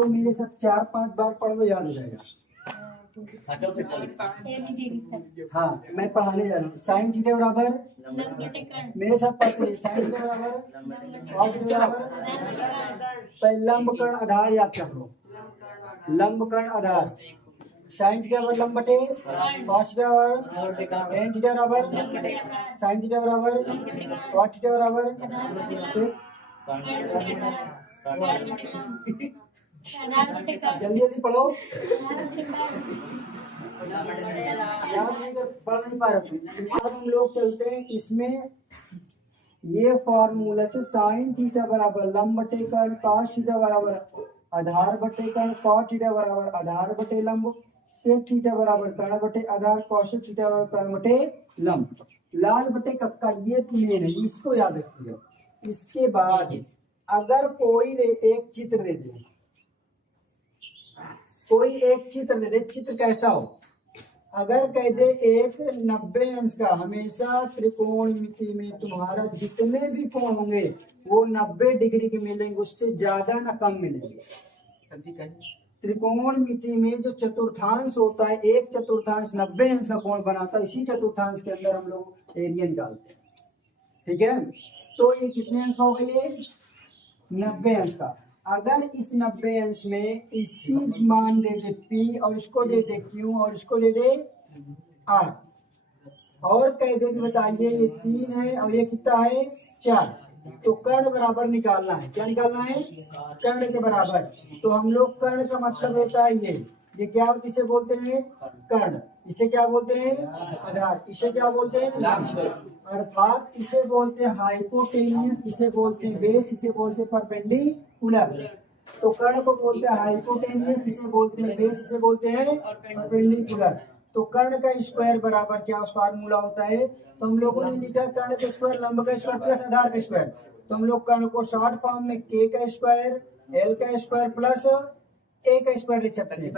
लोग मेरे साथ 4-5 बार पढ़ लो, याद हो जाएगा। हाँ, मैं पढ़ाने जा रहा हूँ। साइन थीटा बराबर, मेरे साथ पढ़ते, साइन थीटा बराबर कॉस थीटा बराबर, पहले लंब कर्ण आधार याद कर लो, लंब कर्ण आधार। साइन थीटा बराबर लंब बटे कॉस थीटा बराबर टेन थीटा बराबर साइन थीटा बराबर कॉस थीटा बराबर सेक। जल्दी जल्दी पढ़ो, याद नहीं कर, पढ़ नहीं पा रहे तुम। अब हम लोग चलते हैं इसमें, ये फॉर्मूला से साइन थीटा बराबर लंब बटे कर्ण कॉस थीटा बराबर आधार बटे कर्ण कॉस थीटा बराबर आधार बटे लंब सेक थीटा बराबर कर्ण बटे आधार कॉस थीटा बराबर कर्ण बटे लंब। लाल बटे कक्का, ये मेन है, इसको याद रखिए। इसके बाद अगर कोई एक चित्र दे दे, कोई एक चित्र दे दे, चित्र कैसा हो, अगर कह दे एक 90 अंश का, हमेशा त्रिकोणमिति में तुम्हारा जितने भी कोण होंगे वो 90 डिग्री के मिलेंगे, उससे ज्यादा ना कम मिलेंगे। त्रिकोणमिति में जो चतुर्थांश होता है, एक चतुर्थांश 90 अंश का कोण बनाता है, इसी चतुर्थांश के अंदर हम लोग एरिया निकालते हैं। ठीक है, तो ये कितने अंश हो गए, 90 अंश का। अगर इस 90 अंश में इसी मान दे दे P और इसको दे दे Q और इसको दे दे R और कह दे कि बताइए ये 3 है और ये कितना है 4, तो कर्ण बराबर निकालना है। क्या निकालना है, कर्ण के बराबर। तो हम लोग कर्ण का मतलब होता है ये क्या होता है, इसे बोलते हैं कर्ण, इसे क्या बोलते हैं आधार, इसे क्या बोलते हैं लंब, अर्थात इसे बोलते हैं हाइपोटेनियस, इसे बोलते हैं बेस, इसे बोलते हैं परपेंडिकुलर। तो कर्ण को बोलते हैं हाइपोटेनियस, इसे बोलते हैं बेस, इसे बोलते हैं परपेंडिकुलर। तो कर्ण का स्क्वायर बराबर क्या फार्मूला होता है, तो हम लोगों ने लिखा कर्ण का स्क्वायर लंब का स्क्वायर प्लस आधार का स्क्वायर। तो हम लोग कर्ण को शॉर्ट फॉर्म में k का स्क्वायर l का स्क्वायर प्लस a का स्क्वायर लिख सकते हैं।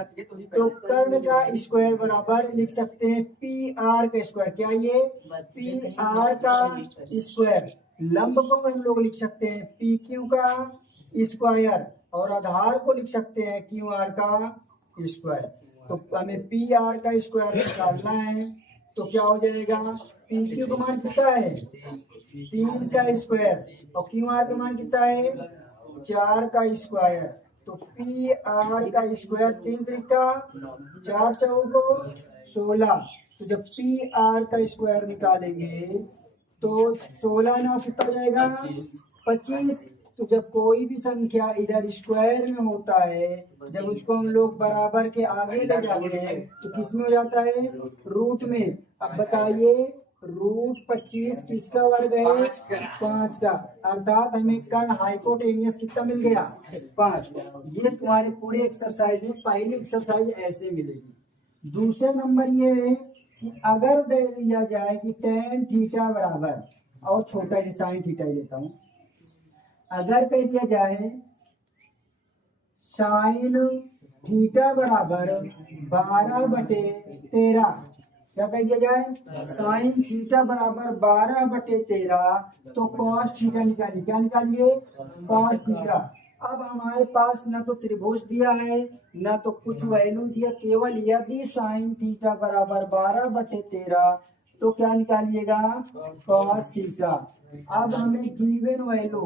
तो कर्ण का स्क्वायर बराबर लिख सकते हैं PR का स्क्वायर। क्या ये PR का स्क्वायर। लंब को हम लोग लिख सकते हैं PQ का स्क्वायर और आधार को लिख सकते हैं QR का स्क्वायर। तो हमें PR का स्क्वायर निकालना है, तो क्या हो जाएगा, PQ का मान कितना है 3 का स्क्वायर और QR का मान कितना है 4 का स्क्वायर। तो PR का स्क्वायर 3 त्रिका 4 चौको 16। तो जब PR का स्क्वायर निकालेंगे तो 16 9 कितना हो जाएगा 25। तो जब कोई भी संख्या इधर स्क्वायर में होता है, जब उसको हम लोग बराबर के आगे ले जाते हैं तो किस में हो जाता है, रूट में। अब बताइए रूट 25 किसका वर्ग है 5 का, अर्थात हमें कर्ण हाइपोटेनियस कितना मिल गया 5। ये तुम्हारे पूरे एक्सरसाइज में पहली एक्सरसाइज ऐसे मिलेगी। दूसरा नंबर ये है कि अगर दे दिया जाए कि tan थीटा बराबर, और छोटा ही साइन थीटा ही लेता हूँ, अगर कह दिया जाए साइन थीटा बराबर 12/13, क्या कह दिया जाए साइन थीटा बराबर 12/13, तो कॉस थीटा निकालिए। क्या निकालिए कॉस थीटा। अब हमारे पास ना तो त्रिभुज दिया है ना तो कुछ वैल्यू दिया, केवल यदि साइन थीटा बराबर 12/13 तो क्या निकालिएगा कॉस थीटा। अब हमें गिवन वैल्यू,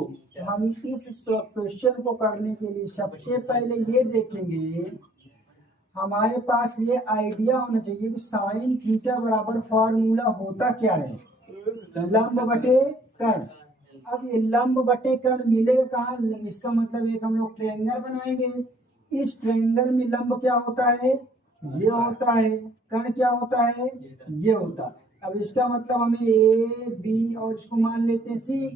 हम इस क्वेश्चन को करने के लिए सबसे पहले ये देखेंगे, हमारे पास ये आइडिया होना चाहिए कि साइन थीटा बराबर फॉर्मूला होता क्या है, लंब बटे कर्ण। अब ये लंब बटे कर्ण मिलेगा कहाँ, इसका मतलब एक हम लोग ट्रायंगल बनाएंगे, इस ट्रायंगल में लंब क्या होता है ये होता है, कर्ण क्या होता है ये होता है। अब इसका मतलब हमें ए बी और इसको मान लेते हैं सी,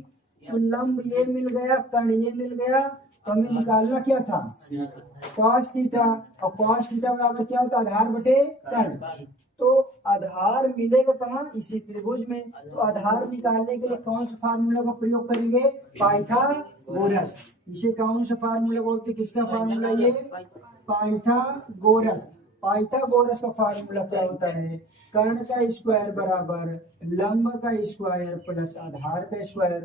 तो लंब ये मिल गया कर्ण ये मिल गया, तो हमें निकालना क्या था कॉस थीटा, और कॉस थीटा बराबर क्या होता है आधार बटे कर्ण। तो आधार मिलेगा कहाँ इसी त्रिभुज में, तो आधार निकालने के लिए कौन सा फार्मूला का प्रयोग करेंगे पाइथागोरस। इसे कौन सा फार्मूला बोलते, किसका फार्मूला ये पाइथागोरस। पाइथागोरस का फार्मूला क्या होता है, कर्ण का स्क्वायर बराबर लंब का स्क्वायर प्लस आधार का स्क्वायर।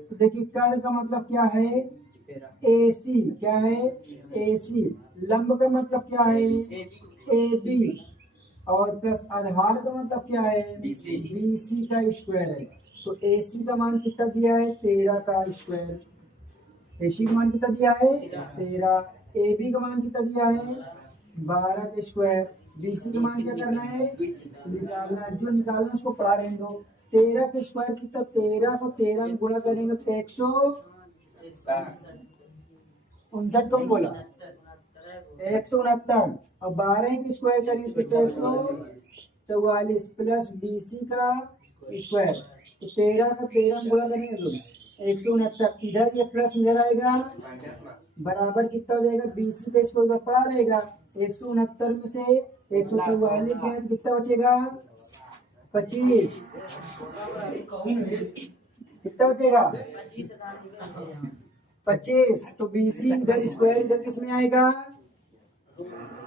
तो देखिए कर्ण का मतलब क्या है AC क्या है, AC। लंब का मतलब क्या है, AB। और प्लस आधार का मतलब क्या है, BC का स्क्वायर है। तो AC का मान कितना दिया है, 13 का स्क्वायर। AC का मान कितना दिया है, 13। AB का मान कितना दिया है, 12 का स्क्वायर। BC का मान क्या करना है, निकालना है। जो निकालना है उसको पढ़ा रहने दो। 13 का स्क्वायर कितना, 13 को 13 में गुणा करेंगे तो 159 कौन बोला, 169। और 12 की स्क्वायर करेंगे तो 144 प्लस BC का स्क्वायर। तो 13 का 13 में गुणा करेंगे तो 169। इधर ये प्लस इधर आएगा, बराबर कितना हो जाएगा, BC का स्क्वायर पड़ा रहेगा। 169 में से 144 गए कितना बचेगा, 25। कितना बचेगा, 25। तो BC इधर स्क्वायर इधर किस में आएगा,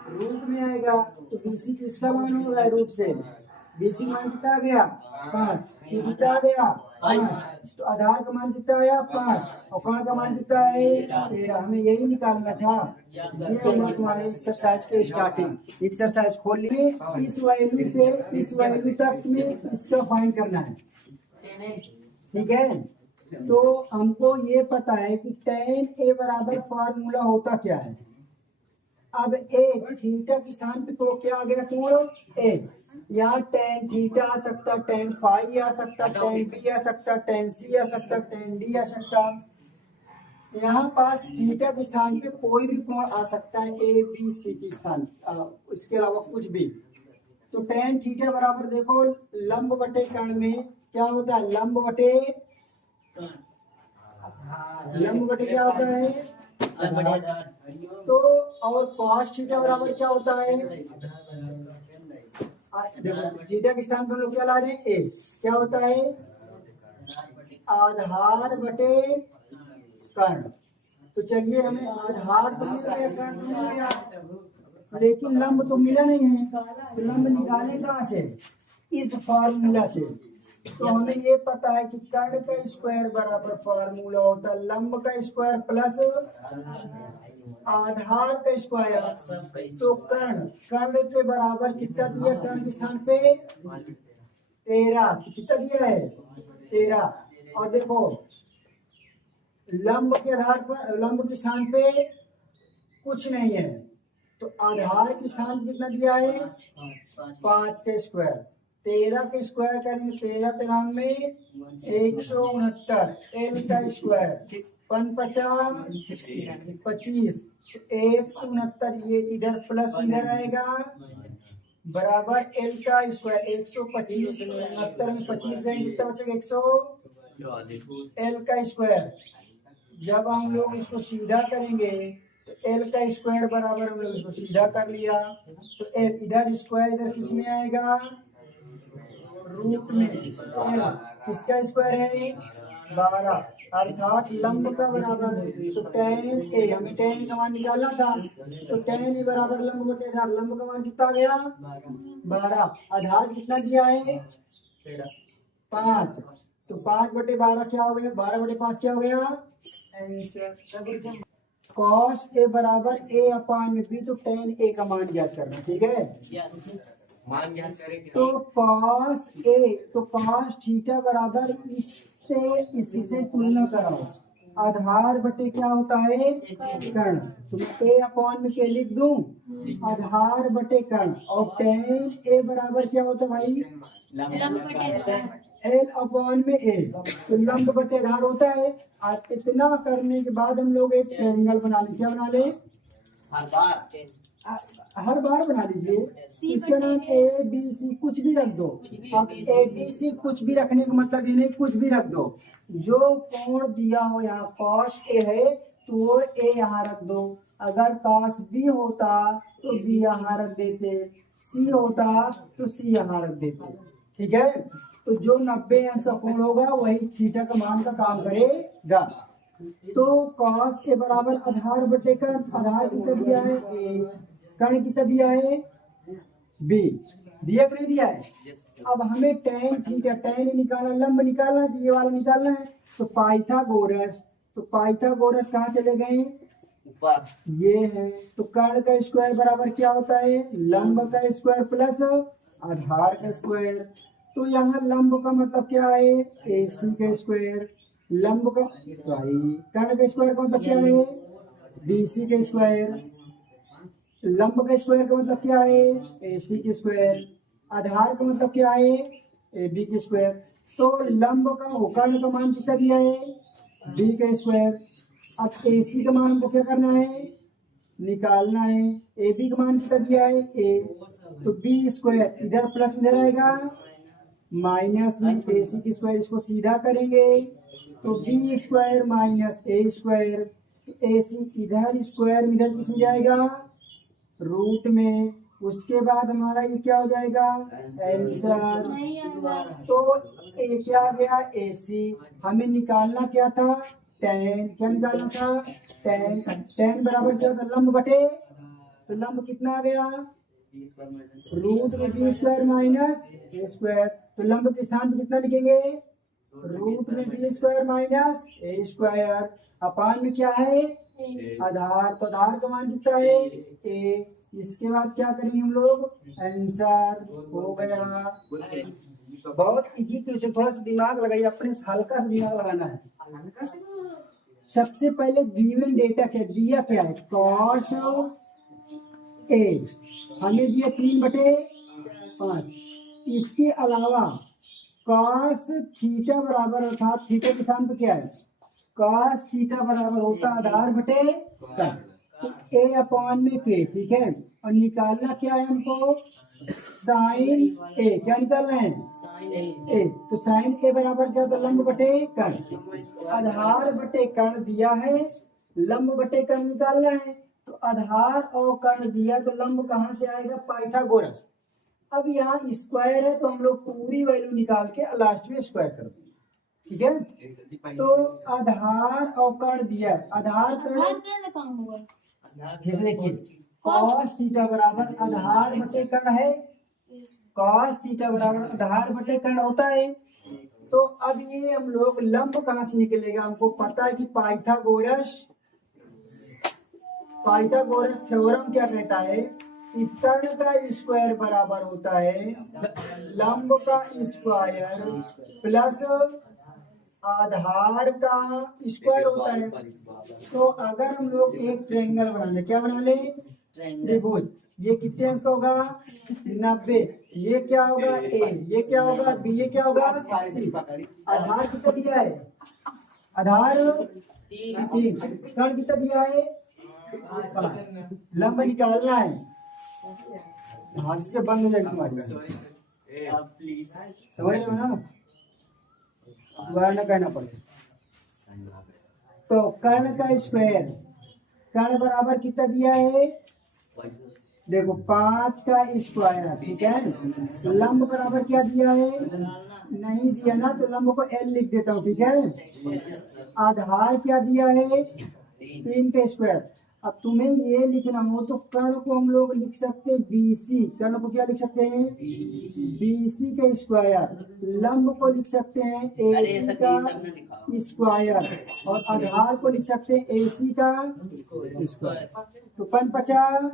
रूट में आएगा। तो BC किसका मान हो रहा है, रूट से। BC मान कितना आ गया, 5। कितना आ गया, 5। तो आधार का मान कितना आया, 5। और कर्ण का मान कितना है, 13। हमें यही निकालना था। ये होगा तुम्हारे एक्सरसाइज के स्टार्टिंग। एक्सरसाइज खोल लिए, इस वैल्यू से इस वैल्यू तक में इसका फाइंड करना है, ठीक है। तो हमको ये पता है कि tan A बराबर फार्मूला होता क्या है। अब ए थीटा के स्थान पे तो क्या आ गया, कोण ए। यहाँ tan थीटा आ सकता, tan फाई आ सकता, tan B आ सकता, tan C आ सकता, tan D आ सकता। यहाँ पास थीटा के स्थान पे कोई भी कोण आ सकता है, A B C के स्थान, इसके अलावा कुछ भी। तो tan थीटा बराबर देखो लंब बटे कर्ण में क्या होता है, लंब बटे क्या होता है, तो और cos थीटा बराबर क्या होता है, थीटा के स्थान पर हम लोग क्या ला रहे हैं, ए। क्या होता है, आधार बटे कर्ण। तो चलिए हमें आधार तो मिल गया, कर्ण तो मिल गया, लेकिन लंब तो मिला नहीं है। तो लंब निकालें कहाँ से, इस फार्मूला से। तो हमें ये पता है कि कर्ण का स्क्वायर बराबर फार्मूला होता है लंब का स्क्वायर प्लस आधार का स्क्वायर। तो कर्ण के बराबर कितना दिया, कर्ण के स्थान पे 13। कितना दिया है, 13। और देखो लंब के आधार पर, लंब के स्थान पे कुछ नहीं है, तो आधार के स्थान पे कितना दिया है, 5 का स्क्वायर। 13 के स्क्वायर करेंगे, 13 13 में 169। एल का स्क्वायर 5 25, 169। ये इधर प्लस इधर आएगा, बराबर एल का स्क्वायर 125। 69 में 25 जाएंगे कितना बचेगा, 100। एल का स्क्वायर जब हम लोग इसको सीधा करेंगे तो एल का स्क्वायर बराबर हम लोग इसको सीधा कर लिया। तो एल इधर स्क्वायर इधर किस में आएगा, रूट में। एल किसका स्क्वायर है, 12। अर्थात लंब का बराबर, तो tan A, हमें tan A का मान निकालना था। तो tan A बराबर लंब बटे आधार, लंब का मान कितना आ गया, 12। आधार कितना दिया है, 5। तो 5 बटे 12 क्या हो गया, 12 बटे 5 क्या हो गया, आंसर। cos A बराबर A अपान में B। तो tan A का मान ज्ञात करना, ठीक है। मान ज्ञात करें तो cos A, तो cos थीटा बराबर इसी से तुलना कराओ। आधार बटे क्या होता है, कर्ण। तो मैं A अपॉन में क्या लिख दूं, आधार बटे कर्ण। और tan A बराबर क्या होता है भाई, L अपॉन में A। तो लंब बटे आधार होता है। और इतना करने के बाद हम लोग एक ट्रायंगल बना लें। क्या बना लें, हर बार बना लीजिए। इसका नाम ए बी सी कुछ भी रख दो। अब ए बी सी कुछ भी रखने का मतलब ये नहीं, कुछ भी रख दो। जो कोण दिया हो यहाँ cos ए है तो वो ए यहाँ रख दो। अगर cos बी होता तो बी यहाँ रख देते, सी होता तो सी यहाँ रख देते, ठीक है। तो जो 90 अंश का कोण होगा वही थीटा का मान का काम करेगा। तो cos के बराबर आधार बटे कर्ण। आधार कितना दिया है, ए। कर्ण कितना दिया है, बी। दिया कि नहीं दिया है। अब हमें tan थीटा, tan निकालना, लंब निकालना है, ये वाला निकालना है। तो पाइथागोरस तो पाइथागोरस कहाँ चले गए? ऊपर। ये है। तो कर्ण का स्क्वायर बराबर क्या होता है? लंब का स्क्वायर प्लस आधार का स्क्वायर। तो यहाँ लंब का मतलब क्या है? AC का स्क्वायर। लंब का सॉरी कर्ण का स्क्वायर का मतलब क्या है? BC का स्क्वायर। लंब का स्क्वायर का मतलब क्या है? AC के स्क्वायर। आधार का मतलब क्या है? AB के स्क्वायर। तो लंब का कर्ण का मान कितना दिया है? B का स्क्वायर। अब AC का मान हमको क्या करना है? निकालना है। AB का मान कितना दिया है? A। तो B स्क्वायर इधर प्लस इधर आएगा माइनस में AC की स्क्वायर, इसको सीधा करेंगे तो B square minus A square. AC इधर स्क्वायर में इधर किस में जाएगा? रूट में। उसके बाद हमारा ये क्या हो जाएगा? आंसर। तो ये क्या आ गया? AC। हमें निकालना क्या था? tan। क्या निकालना था? tan बराबर क्या होता? लंब बटे, तो लंब कितना आ गया? रूट में B square minus A square. तो लंब के स्थान पे कितना लिखेंगे? रूट में B square minus A square. अपान में क्या है? आधार। तो आधार का मान कितना है? A। इसके बाद क्या करेंगे हम लोग? आंसर हो गया। बहुत इजी क्वेश्चन, थोड़ा सा दिमाग लगाइए, अपने हल्का सा दिमाग लगाना है। सबसे पहले गिवन डेटा क्या दिया? क्या है? कॉस A हमें दिया 3/5। इसके अलावा कॉस थीटा बराबर, अर्थात थीटा के स्थान पे क्या है? कॉस थीटा बराबर होता आधार बटे कर्ण। तो A/K, ठीक है। और निकालना क्या है हमको? Sine A। क्या निकालना है? A। तो साइन A बराबर क्या होता? लंब बटे कर्ण। आधार बटे कर्ण दिया है, लंब बटे कर्ण निकालना है। तो आधार और कर्ण दिया, तो लंब कहाँ से आएगा? पाइथागोरस। अब यहाँ स्क्वायर है तो हम लोग पूरी वैल्यू निकाल के लास्ट में स्क्वायर कर देंगे, ठीक है। तो आधार और कर्ण दिया है, आधार कर्ण देखिए कॉस थीटा बराबर आधार बटे कर्ण है। कॉस थीटा बराबर आधार बटे कर्ण होता है। तो अब ये हम लोग लंब कहाँ से निकलेगा? हमको पता है कि पाइथागोरस थ्योरम क्या कहता है कि कर्ण का स्क्वायर बराबर होता है लंब का स्क्वायर प्लस आधार का स्क्वायर होता है। तो अगर हम लोग एक ट्रायंगल बना ले, क्या बना ले? त्रिभुज। ये कितने अंश का होगा? 90। ये क्या होगा? A। ये क्या होगा? B। ये क्या होगा? C। आधार कितना दिया है? आधार 3। कर्ण कितना दिया है? 5। लंब निकालना है। हाथ से बंद हो जाएगी तुम्हारी, समझ लो ना, दोबारा कहना पड़ेगा। तो कर्ण का स्क्वायर, कर्ण बराबर कितना दिया है? देखो 5 का स्क्वायर, ठीक है। लंब बराबर क्या दिया है? नहीं दिया ना, तो लंब को L लिख देता हूँ, ठीक है। आधार क्या दिया है? 3 का स्क्वायर। अब तुम्हें ये लिखना हो तो कर्ण को हम लोग लिख सकते हैं BC। कर्ण को क्या लिख सकते हैं? BC का स्क्वायर। लंब को लिख सकते हैं AC का स्क्वायर। और आधार को लिख सकते हैं AC का स्क्वायर। तो 5×5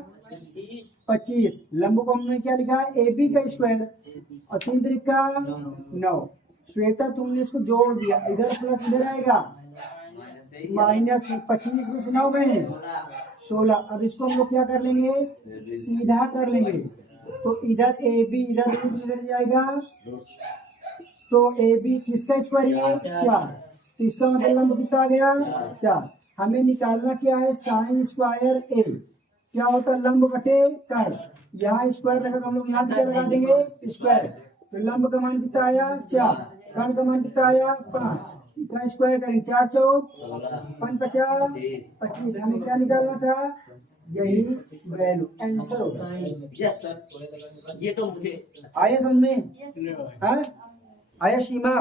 25। लंब को हमने क्या लिखा? AB का स्क्वायर। और 3 त्रिका 9। श्वेता तुमने इसको जोड़ दिया, इधर प्लस इधर आएगा माइनस। 25 में से 9 गए 16। अब इसको हम लोग क्या कर लेंगे? सीधा कर लेंगे। तो इधर AB इधर रूट इधर जाएगा, तो AB किसका स्क्वायर है? 4। तो इसका मतलब लंब कितना आ गया? 4। हमें निकालना क्या है? Sine square A। क्या होता है? लंब बटे कर्ण। यहाँ स्क्वायर लगा तो हम लोग यहाँ क्या लगा देंगे? स्क्वायर। तो लंब का मान कितना आया? 4। कर्ण का मान कितना आया? 5। इतना स्क्वायर करेंगे 4 चौक 5×5 25। हमें क्या निकालना था? यही वैल्यू, आंसर होगा। यस सर, ये तो मुझे आया समझ में? हाँ आया सीमा?